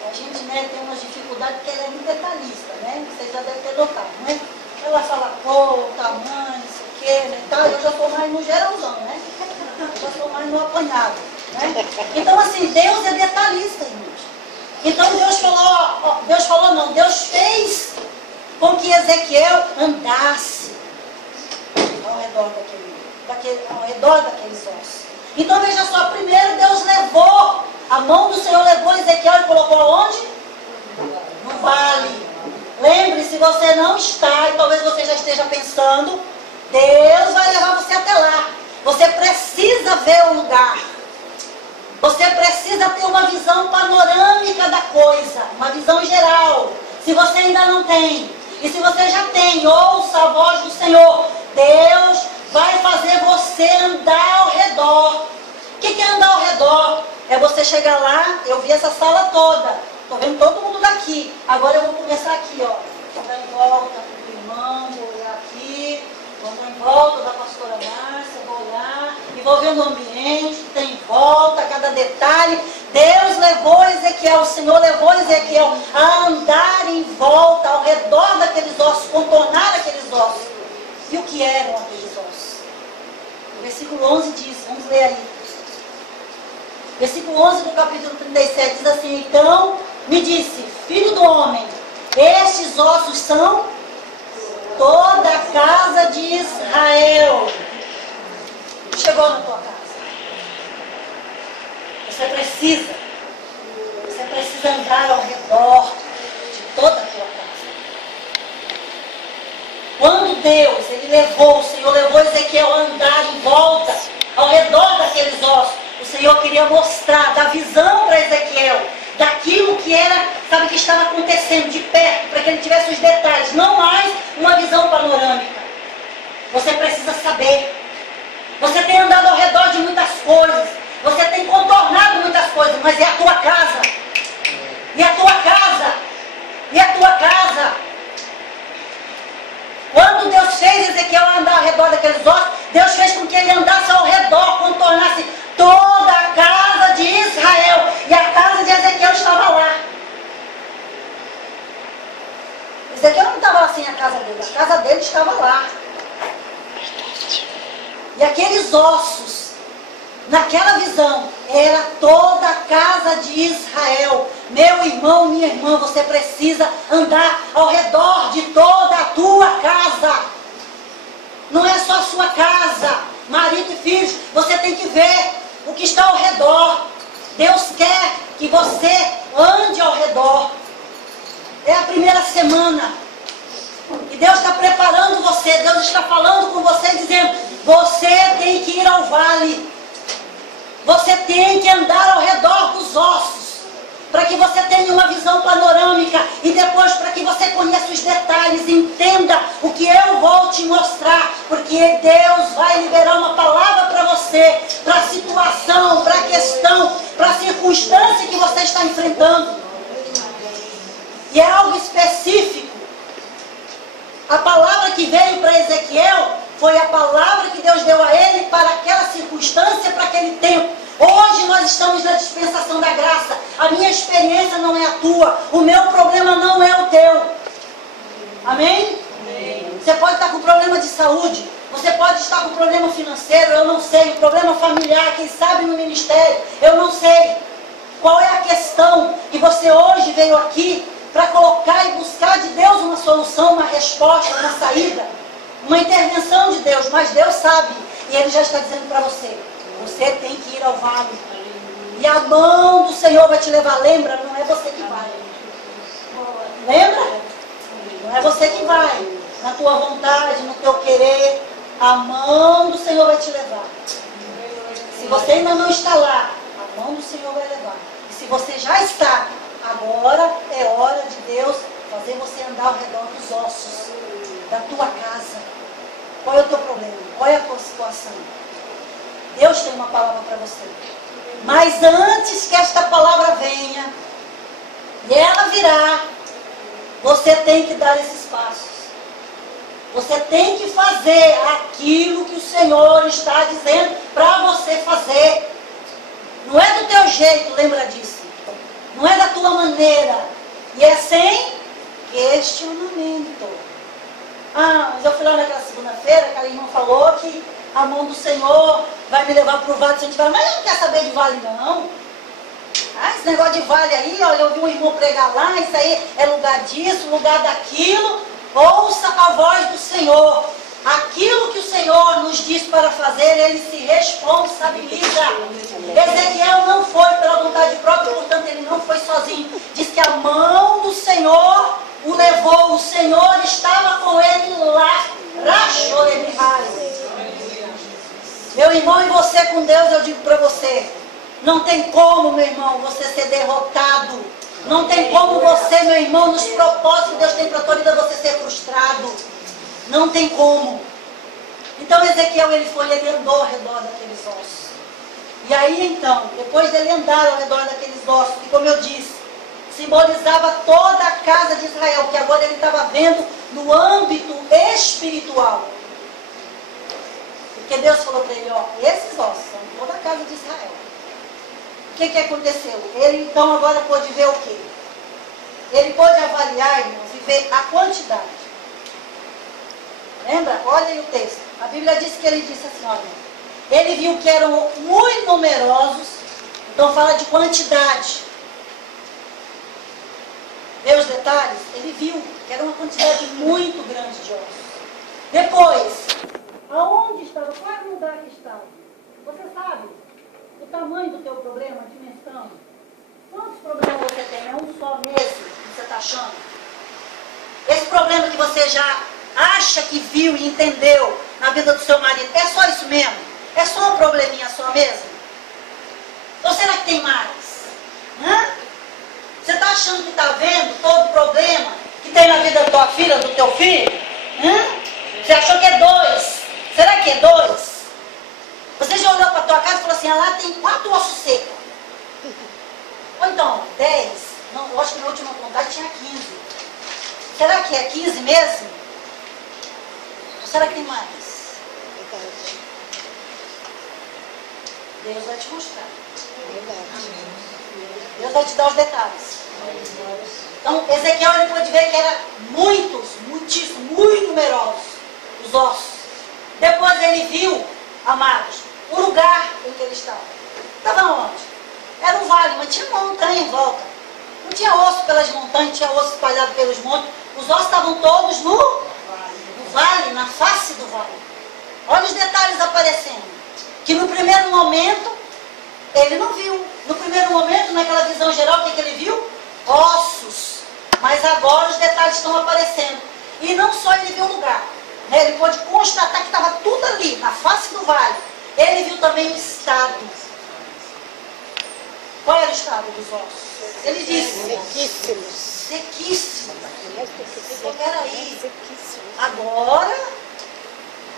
a gente tem umas dificuldades porque ela é muito detalhista, né? Vocês já devem ter notado, né? Ela fala cor, tamanho, não sei o quê, né? Então, eu já sou mais no geralzão, né? Eu já sou mais no apanhado, né? Então, assim, Deus é detalhista, irmãos. Então, Deus fez com que Ezequiel andasse ao redor daqueles ossos. Então veja só, primeiro Deus levou, a mão do Senhor levou Ezequiel e colocou aonde? No vale. Lembre-se, você não está, e talvez você já esteja pensando, Deus vai levar você até lá. Você precisa ver o lugar. Você precisa ter uma visão panorâmica da coisa, uma visão geral. Se você ainda não tem, e se você já tem, ouça a voz do Senhor. Deus vai fazer você andar ao redor. O que é andar ao redor? É você chegar lá, eu vi essa sala toda, estou vendo todo mundo daqui. Agora eu vou começar aqui, ó. Vou dar em volta do irmão, vou olhar aqui, vou dar em volta da pastora Márcia, vou olhar, e vou vendo o ambiente que tem em volta, cada detalhe. Deus levou Ezequiel, o Senhor levou Ezequiel a andar em volta, ao redor daqueles ossos, contornar aqueles ossos. E o que eram aqueles ossos? O versículo 11 diz, vamos ler aí. Versículo 11 do capítulo 37 diz assim: então me disse, filho do homem, estes ossos são toda a casa de Israel. Chegou na tua casa. Você precisa andar ao redor de toda a tua casa. Quando Deus, o Senhor levou Ezequiel a andar em volta, ao redor daqueles ossos, o Senhor queria mostrar, dar visão para Ezequiel, daquilo que era, sabe, que estava acontecendo de perto, para que ele tivesse os detalhes, não mais uma visão panorâmica. Você precisa saber. Você tem andado ao redor de muitas coisas, você tem contornado muitas coisas, mas é a tua casa. E a tua casa. E a tua casa. Quando Deus fez Ezequiel andar ao redor daqueles ossos, Deus fez com que ele andasse ao redor, contornasse toda a casa de Israel. E a casa de Ezequiel estava lá. Ezequiel não estava assim a casa dele estava lá. E aqueles ossos, naquela visão, era toda a casa de Israel. Meu irmão, minha irmã, você precisa andar ao redor de toda a tua casa. Não é só a sua casa, marido e filhos. Você tem que ver o que está ao redor. Deus quer que você ande ao redor. É a primeira semana. E Deus está preparando você. Deus está falando com você, dizendo: você tem que ir ao vale. Você tem que andar ao redor dos ossos, para que você tenha uma visão panorâmica e depois para que você conheça os detalhes, entenda o que eu vou te mostrar, porque Deus vai liberar uma palavra para você, para a situação, para a questão, para a circunstância que você está enfrentando. E é algo específico. A palavra que veio para Ezequiel Foi a palavra que Deus deu a ele para aquela circunstância, para aquele tempo. Hoje nós estamos na dispensação da graça. A minha experiência não é a tua. O meu problema não é o teu. Amém? Amém. Você pode estar com problema de saúde. Você pode estar com problema financeiro. Eu não sei. Um problema familiar. Quem sabe no ministério. Eu não sei. Qual é a questão que você hoje veio aqui para colocar e buscar de Deus uma solução, uma resposta, uma saída? Uma intervenção de Deus. Mas Deus sabe. E Ele já está dizendo para você. Você tem que ir ao vale. E a mão do Senhor vai te levar. Lembra? Não é você que vai. Lembra? Não é você que vai. Na tua vontade, no teu querer. A mão do Senhor vai te levar. Se você ainda não está lá, a mão do Senhor vai levar. E se você já está, agora é hora de Deus fazer você andar ao redor dos ossos da tua casa. Qual é o teu problema? Qual é a tua situação? Deus tem uma palavra para você. Mas antes que esta palavra venha, e ela virá, você tem que dar esses passos. Você tem que fazer aquilo que o Senhor está dizendo para você fazer. Não é do teu jeito, lembra disso. Não é da tua maneira. E é sem questionamento. Mas eu fui lá naquela segunda-feira, aquela irmã falou que a mão do Senhor vai me levar para o vale de Santiago. Mas eu não quero saber de vale, não. Esse negócio de vale aí, olha, eu vi um irmão pregar lá, isso aí é lugar disso, lugar daquilo. Ouça a voz do Senhor. Aquilo que o Senhor nos diz para fazer, Ele se responsabiliza. Ezequiel não foi pela vontade própria, portanto ele não foi sozinho. Diz que a mão do Senhor o levou. O Senhor estava com ele lá. Meu irmão, e você com Deus, eu digo para você, não tem como, meu irmão, você ser derrotado. Não tem como você, meu irmão, nos propósitos que Deus tem para a tua vida, você ser frustrado. Não tem como. Então Ezequiel, ele andou ao redor daqueles ossos. E aí então, depois dele andar ao redor daqueles ossos, que como eu disse, simbolizava toda a casa de Israel, que agora ele estava vendo no âmbito espiritual. Porque Deus falou para ele, esses ossos são toda a casa de Israel. O que aconteceu? Ele então agora pôde ver o quê? Ele pôde avaliar, irmãos, e ver a quantidade. Lembra? Olha aí o texto. A Bíblia diz que ele disse assim, olha, ele viu que eram muito numerosos, então fala de quantidade. Vê os detalhes? Ele viu que era uma quantidade muito grande de ossos. Depois, aonde estava? Qual lugar que estava? Você sabe o tamanho do teu problema, a dimensão? Quantos problemas você tem? É um só nesse que você está achando? Esse problema que você já acha que viu e entendeu na vida do seu marido, é só isso mesmo? É só um probleminha só mesmo? Ou será que tem mais? Você está achando que está vendo todo o problema que tem na vida da tua filha, do teu filho? Você achou que é 2? Será que é 2? Você já olhou para a tua casa e falou assim, lá tem 4 ossos secos. Ou então, 10? Não, eu acho que na última contagem tinha 15. Será que é 15 mesmo? Ou será que tem mais? Deus vai te mostrar. Deus vai te dar os detalhes. Então, Ezequiel, ele pôde ver que era muitíssimo, muito numerosos os ossos. Depois ele viu, amados, o lugar em que ele estava. Estava onde? Era um vale, mas tinha montanha em volta. Não tinha osso pelas montanhas, tinha osso espalhado pelos montes. Os ossos estavam todos no vale, na face do vale. Olha os detalhes aparecendo. Que no primeiro momento, ele não viu. No primeiro momento, naquela visão geral, o que ele viu? Ossos. Mas agora os detalhes estão aparecendo. E não só ele viu o lugar. Ele pôde constatar que estava tudo ali, na face do vale. Ele viu também o estado. Qual era o estado dos ossos? Ele disse: sequíssimos. Sequíssimos. Peraí. Agora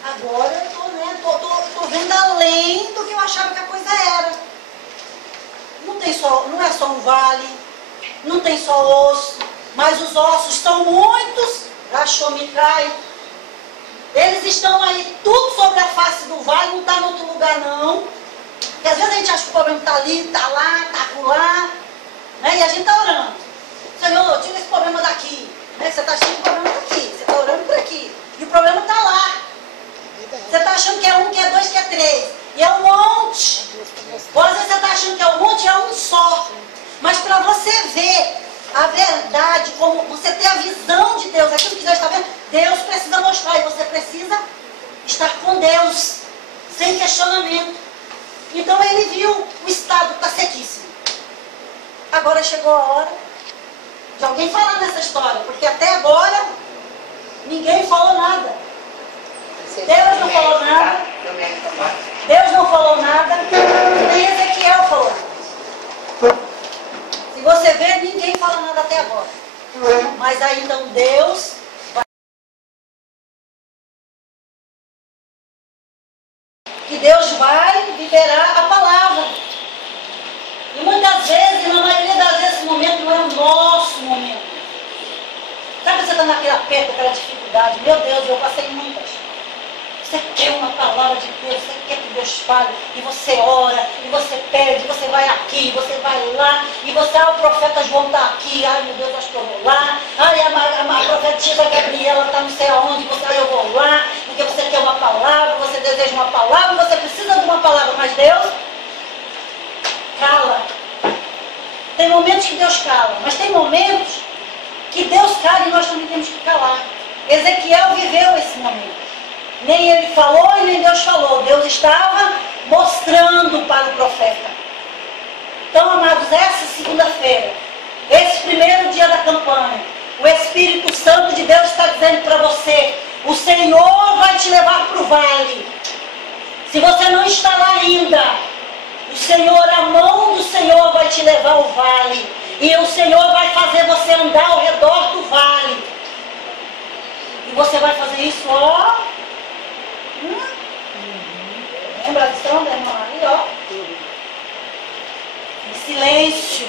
eu tô vendo além do que eu achava que a coisa era. Não é só um vale, não tem só osso, mas os ossos são muitos. Rachomicai. Eles estão aí, tudo sobre a face do vale, não está em outro lugar não. Porque às vezes a gente acha que o problema está ali, está lá, está acolá, né? E a gente está orando. Senhor, tira esse problema daqui. Né? Você está achando que o problema está aqui, você está orando por aqui. E o problema está lá. Você está achando que é um, que é dois, que é três. E é um monte. Ou às vezes você está achando que é um monte e é um só. Mas para você ver a verdade, como você ter a visão de Deus, aquilo que Deus está vendo, Deus precisa mostrar. E você precisa estar com Deus, sem questionamento. Então ele viu, o estado está sequíssimo. Agora chegou a hora de alguém falar nessa história, porque até agora ninguém falou nada. Deus não falou nada. Deus não falou nada. Nem Ezequiel falou nada. Se você ver, ninguém fala nada até agora. Mas aí então Deus vai... que Deus vai liberar a palavra. E muitas vezes, na maioria das vezes, esse momento não é o nosso momento. Sabe, você está naquele aperto, aquela dificuldade. Meu Deus, eu passei muitas. Você quer uma palavra de Deus, você quer que Deus fale, e você ora, e você pede, você vai aqui, você vai lá, e você, o profeta João está aqui, ai meu Deus, acho que eu vou lá, ai a profetisa Gabriela está não sei aonde, você, ai eu vou lá, porque você quer uma palavra, você deseja uma palavra, você precisa de uma palavra, mas Deus cala. Tem momentos que Deus cala, mas tem momentos que Deus cala e nós também temos que calar. Ezequiel viveu esse momento. Nem ele falou e nem Deus falou. Deus estava mostrando para o profeta. Então, amados, essa segunda-feira, esse primeiro dia da campanha, o Espírito Santo de Deus está dizendo para você, o Senhor vai te levar para o vale. Se você não está lá ainda, o Senhor, a mão do Senhor vai te levar ao vale. E o Senhor vai fazer você andar ao redor do vale. E você vai fazer isso, ó. Lembra a lição da irmã ali, ó? Em silêncio.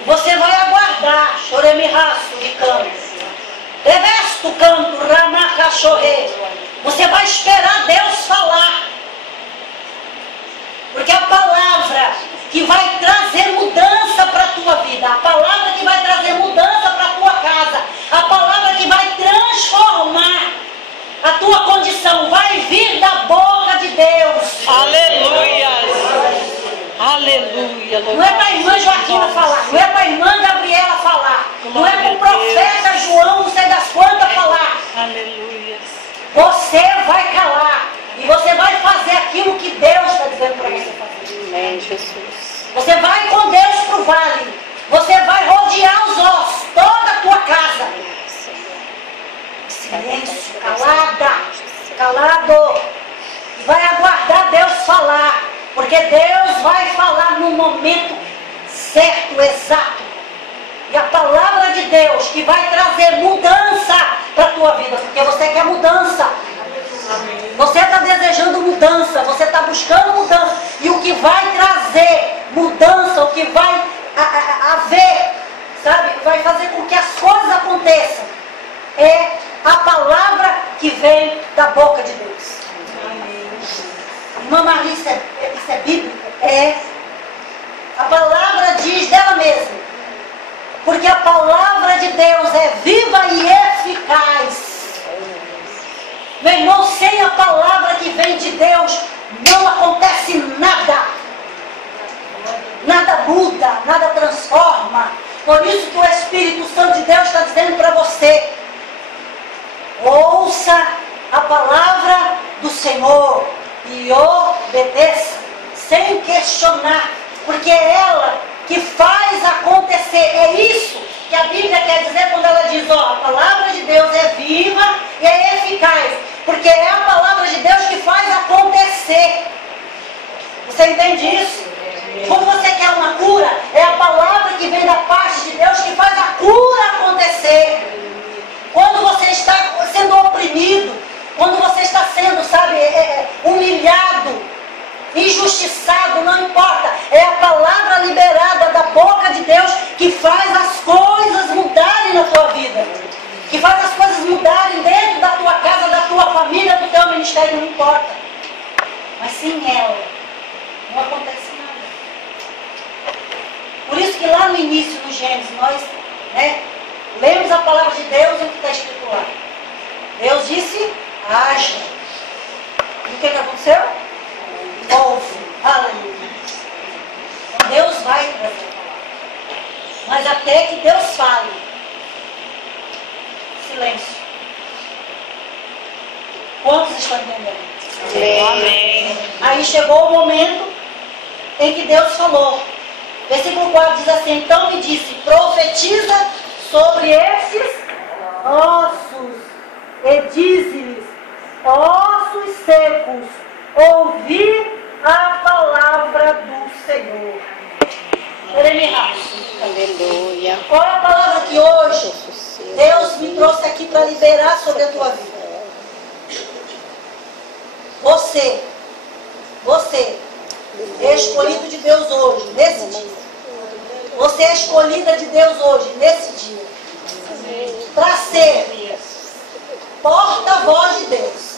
E você vai aguardar. Choremiraço de canto. Revesto canto, ramacachorre. Você vai esperar Deus falar. Porque a palavra que vai trazer mudança para a tua vida, a palavra que vai trazer mudança para a tua casa, a palavra que vai transformar a tua condição, vai vir da boca de Deus. Aleluia! Aleluia! Não é para a irmã Joaquina falar, não é para a irmã Gabriela falar, não é para o profeta João, não sei das quantas falar. Aleluia! Você vai calar e você vai fazer aquilo que Deus está dizendo para você fazer. Amém, Jesus. Você vai com Deus para o vale. Você vai rodear os ossos, toda a tua casa. Silêncio, calado. E vai aguardar Deus falar. Porque Deus vai falar no momento certo, exato. E a palavra de Deus que vai trazer mudança para a tua vida. Porque você quer mudança. Você está desejando mudança, você está buscando mudança. E o que vai trazer mudança, o que vai haver, sabe, vai fazer com que as coisas aconteçam, é a palavra que vem da boca de Deus. Irmã Marli, isso é bíblico? É. A palavra diz dela mesma. Porque a palavra de Deus é viva e eficaz. Meu irmão, sem a palavra que vem de Deus, não acontece nada. Nada muda, nada transforma. Por isso que o Espírito Santo de Deus está dizendo para você, ouça a palavra do Senhor e obedeça, sem questionar, porque é ela que faz acontecer. É isso que a Bíblia quer dizer quando ela diz, ó, a palavra de Deus é viva e é eficaz, porque é a palavra de Deus que faz acontecer. Você entende isso? Quando você quer uma cura, é a palavra que vem da parte de Deus que faz a cura acontecer. Quando você está sendo oprimido, quando você está sendo, sabe, humilhado, injustiçado, não importa. É a palavra liberada da boca de Deus que faz as coisas mudarem na tua vida. Que faz as coisas mudarem dentro da tua casa, da enxerga não importa. Mas sem ela, não acontece nada. Por isso que lá no início, no Gênesis, nós lemos a palavra de Deus e o que está escrito lá. Deus disse, haja. E o que aconteceu? Houve. Aleluia. Então Deus vai trazer a palavra. Mas até que Deus fale, silêncio. Quantos estão entendendo? Amém. Aí chegou o momento em que Deus falou. Versículo 4 diz assim: então me disse, profetiza sobre esses ossos e dize-lhes, ossos secos, ouvi a palavra do Senhor. Aleluia. Qual é a palavra que hoje Deus me trouxe aqui para liberar sobre a tua vida? Você é escolhido de Deus hoje, nesse dia. Você é escolhida de Deus hoje, nesse dia. Para ser porta-voz de Deus.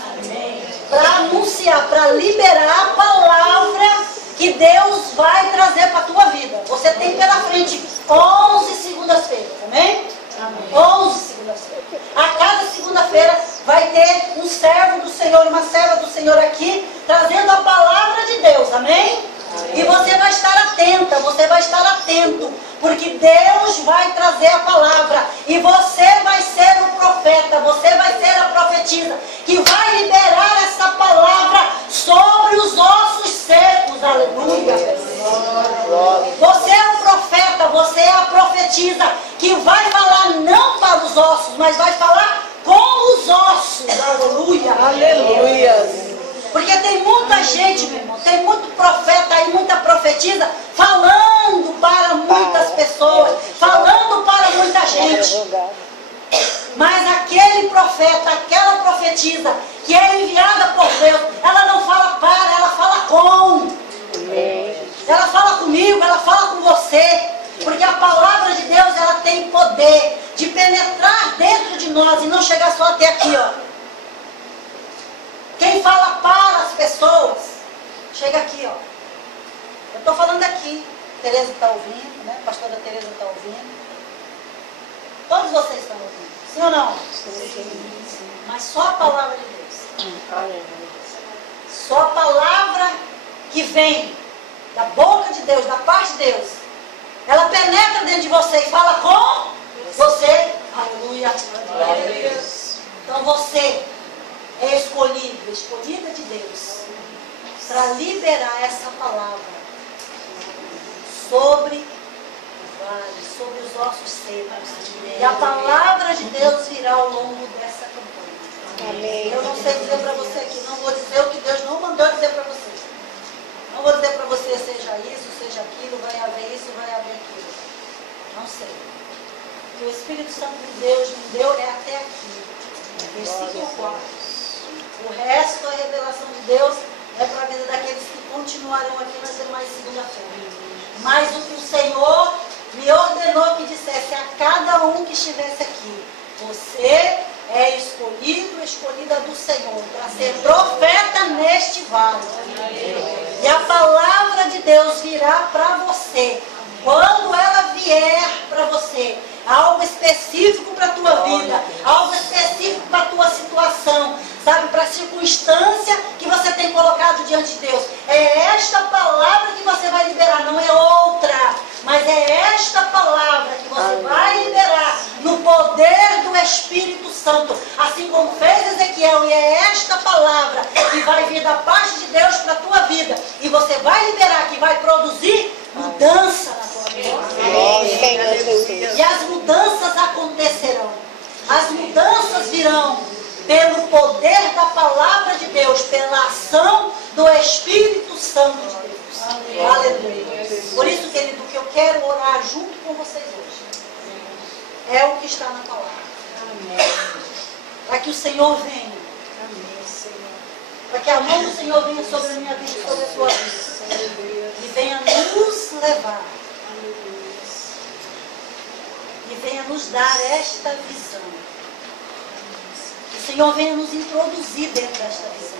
Para anunciar, para liberar a palavra que Deus vai trazer para a tua vida. Você tem pela frente 11 segundas-feiras, amém? 11 segundas-feiras. A cada segunda-feira vai ter um servo do Senhor, uma serva do Senhor aqui, trazendo a palavra de Deus, amém? E você vai estar atenta, você vai estar atento, porque Deus vai trazer a palavra, e você vai ser o profeta, você vai ser a profetisa, que vai liberar essa palavra sobre os ossos secos, aleluia. Você é o profeta, você é a profetisa, que vai falar não para os ossos, mas vai falar com os ossos, aleluia. Aleluia. Porque tem muita gente, meu irmão, tem muito profeta aí, muita profetisa, falando para muitas pessoas, falando para muita gente. Mas aquele profeta, aquela profetisa, que é enviada por Deus, ela não fala para, ela fala com. Ela fala comigo, ela fala com você. Porque a palavra de Deus, ela tem poder de penetrar dentro de nós e não chegar só até aqui, ó. Quem fala para as pessoas, chega aqui, ó. Eu estou falando aqui. Tereza está ouvindo, né? A pastora Tereza está ouvindo. Todos vocês estão ouvindo. Sim ou não? Sim. Mas só a palavra de Deus. Só a palavra que vem da boca de Deus, da parte de Deus. Ela penetra dentro de você e fala com você. Aleluia. Então você é escolhida de Deus, para liberar essa palavra sobre o vale, sobre os ossos secos. E a palavra de Deus virá ao longo dessa campanha. Eu não sei dizer para você aqui, não vou dizer o que Deus não mandou dizer para você. Não vou dizer para você, seja isso, seja aquilo, vai haver isso, vai haver aquilo. Não sei. O que o Espírito Santo de Deus me deu é até aqui. Versículo 4. O resto, a revelação de Deus, é para a vida daqueles que continuarão aqui nas demais segunda-feira. Mas o que o Senhor me ordenou que dissesse a cada um que estivesse aqui: você é escolhida do Senhor, para ser profeta neste vale. E a palavra de Deus virá para você. Quando ela vier para você, algo específico para a tua vida, algo específico para a tua situação, sabe, para a circunstância que você tem colocado diante de Deus. É esta palavra que você vai liberar, não é outra, mas é esta palavra que você vai liberar no poder do Espírito Santo, assim como fez Ezequiel, e é esta palavra que vai vir da parte de Deus para a tua vida, e você vai liberar, que vai produzir mudança na tua vida. E as mudanças acontecerão, as mudanças virão pelo poder da palavra de Deus, pela ação do Espírito Santo de Deus. Aleluia. Por isso, querido, que eu quero orar junto com vocês hoje é o que está na palavra. Para que o Senhor venha. Para que a mão do Senhor venha sobre a minha vida e sobre a sua vida. E venha nos levar. E venha nos dar esta visão. Senhor venha nos introduzir dentro desta visão.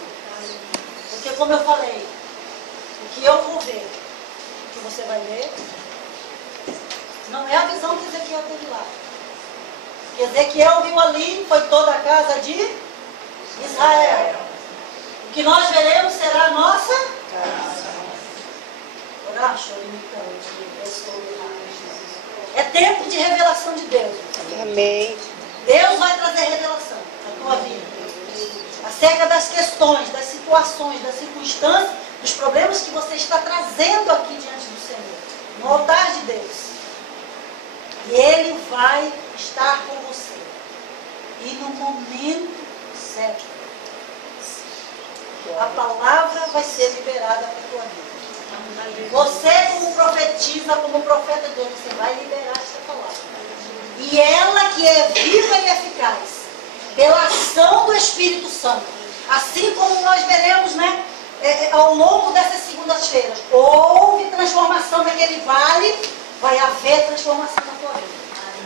Porque como eu falei, o que eu vou ver, o que você vai ver, não é a visão que Ezequiel teve lá. O que Ezequiel viu ali foi toda a casa de Israel. O que nós veremos será a nossa casa. É tempo de revelação de Deus. Amém. Deus vai trazer revelação na tua vida. Acerca das questões, das situações, das circunstâncias, dos problemas que você está trazendo aqui diante do Senhor. No altar de Deus. E Ele vai estar com você. E no momento certo, a palavra vai ser liberada para a tua vida. Você, como profetiza, como profeta de Deus, você vai liberar esta palavra. E ela que é viva e eficaz, pela ação do Espírito Santo, assim como nós veremos, né, ao longo dessas segundas-feiras, houve transformação naquele vale, vai haver transformação na tua vida.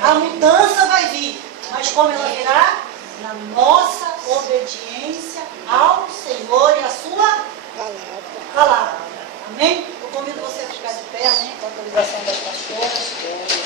A mudança vai vir, mas como ela virá? Na nossa obediência ao Senhor e à sua palavra. Amém? Eu convido você a ficar de pé, né, com a autorização das pastoras.